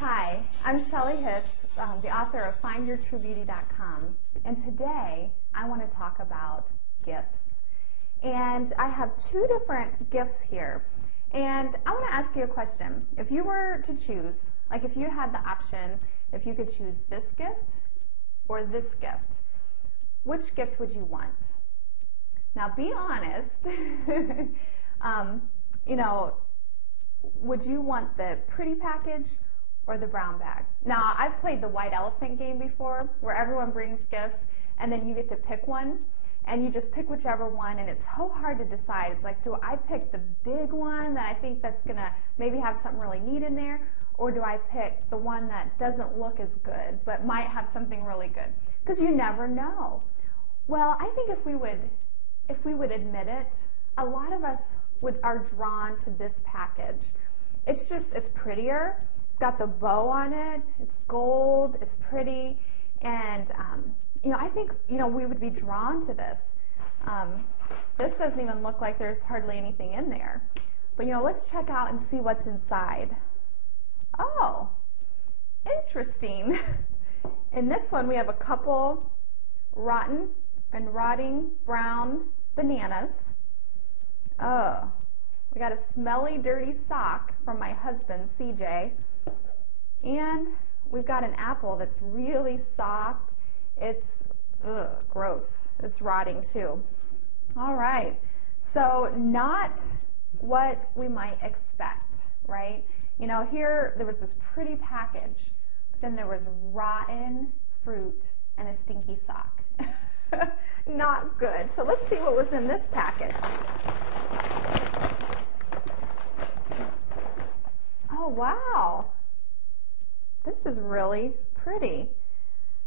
Hi, I'm Shelley Hitz, the author of FindYourTrueBeauty.com, and today I want to talk about gifts. And I have two different gifts here, and I want to ask you a question. If you were to choose, like if you had the option, if you could choose this gift or this gift, which gift would you want? Now be honest, would you want the pretty package or the brown bag? Now, I've played the white elephant game before, where everyone brings gifts, and then you get to pick one, and you just pick whichever one, and it's so hard to decide. It's like, do I pick the big one that I think that's going to maybe have something really neat in there, or do I pick the one that doesn't look as good, but might have something really good? Because you never know. Well, I think if we would admit it, a lot of us are drawn to this package. It's prettier. It's got the bow on it. It's gold. It's pretty. And, I think, we would be drawn to this. This doesn't even look like there's hardly anything in there. But, let's check out and see what's inside. Oh, interesting. In this one, we have a couple rotten and rotting brown bananas. Oh, we got a smelly, dirty sock from my husband, CJ. And we've got an apple that's really soft. It's gross. It's rotting too. All right. So not what we might expect, right? Here there was this pretty package, but then there was rotten fruit and a stinky sock. Not good. So let's see what was in this package. Oh, wow. This is really pretty.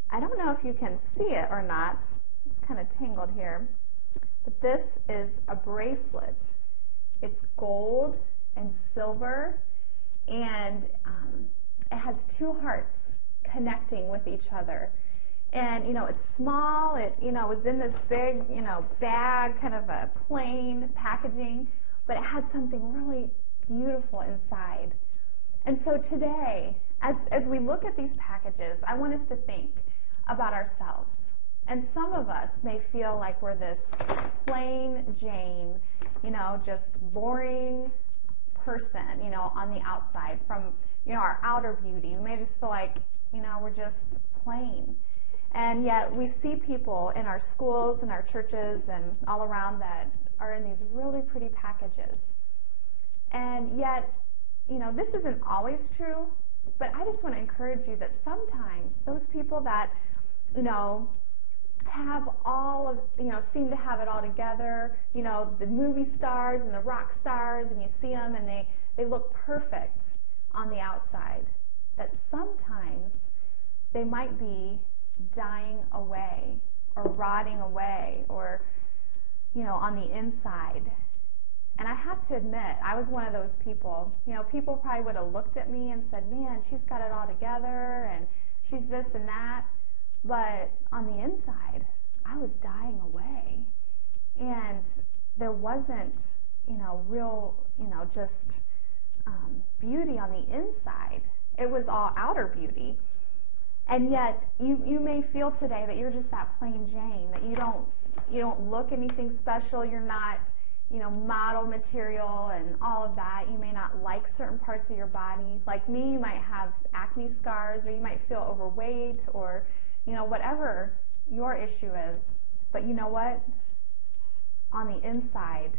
I don't know if you can see it or not. It's kind of tangled here. But this is a bracelet. It's gold and silver, and it has two hearts connecting with each other. And, it's small. It, was in this big, bag, kind of a plain packaging, but it had something really beautiful inside. And so today, as we look at these packages, I want us to think about ourselves. And some of us may feel like we're this plain Jane, just boring person, on the outside from, our outer beauty. We may just feel like, we're just plain. And yet we see people in our schools and our churches and all around that are in these really pretty packages. And yet, this isn't always true, but I just want to encourage you that sometimes those people that, have all of, seem to have it all together, the movie stars and the rock stars, and you see them and they look perfect on the outside, that sometimes they might be dying away or rotting away or, on the inside. And I have to admit, I was one of those people. People probably would have looked at me and said, man, she's got it all together and she's this and that. But on the inside, I was dying away. And there wasn't, real, just beauty on the inside. It was all outer beauty. And yet, you may feel today that you're just that plain Jane, that you don't look anything special, you're not, model material and all of that. You may not like certain parts of your body. Like me, you might have acne scars, or you might feel overweight, or, whatever your issue is. But you know what? On the inside,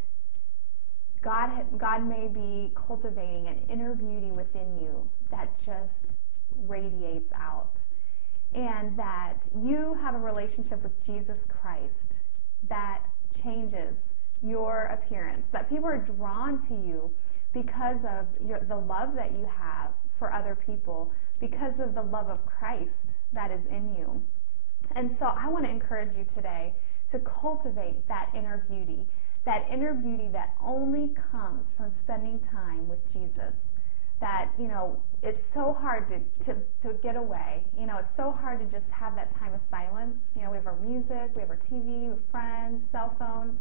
God may be cultivating an inner beauty within you that just radiates out. And that you have a relationship with Jesus Christ that changes your appearance, that people are drawn to you because of the love that you have for other people, because of the love of Christ that is in you. And so I want to encourage you today to cultivate that inner beauty that only comes from spending time with Jesus. That, it's so hard to get away. It's so hard to just have that time of silence. We have our music, we have our TV, we have friends, cell phones.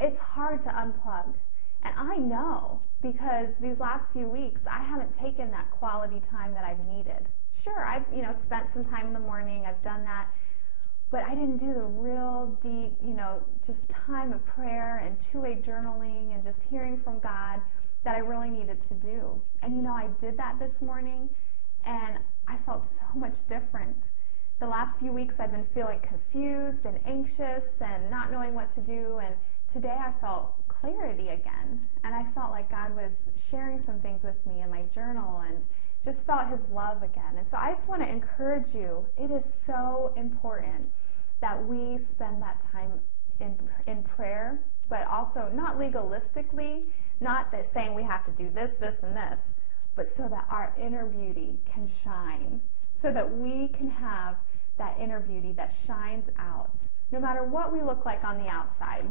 It's hard to unplug. And I know, because these last few weeks, I haven't taken that quality time that I've needed. Sure, I've spent some time in the morning, I've done that, but I didn't do the real deep, just time of prayer and two-way journaling and just hearing from God that I really needed to do. And I did that this morning, and I felt so much different. The last few weeks I've been feeling confused and anxious and not knowing what to do, and today I felt clarity again, and I felt like God was sharing some things with me in my journal and just felt his love again. And so I just want to encourage you, it is so important that we spend that time in prayer, but also not legalistically, not that saying we have to do this, this, and this, but so that our inner beauty can shine, so that we can have that inner beauty that shines out. No matter what we look like on the outside,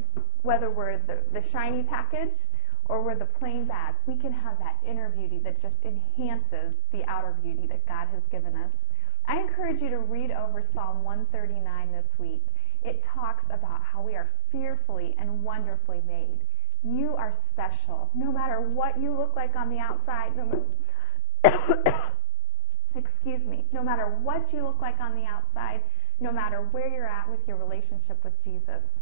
whether we're the shiny package or we're the plain bag, we can have that inner beauty that just enhances the outer beauty that God has given us. I encourage you to read over Psalm 139 this week. It talks about how we are fearfully and wonderfully made. You are special. No matter what you look like on the outside, excuse me, no matter what you look like on the outside, no matter where you're at with your relationship with Jesus,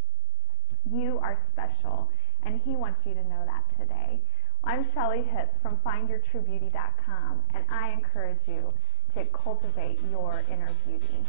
you are special, and he wants you to know that today. Well, I'm Shelley Hitz from findyourtruebeauty.com, and I encourage you to cultivate your inner beauty.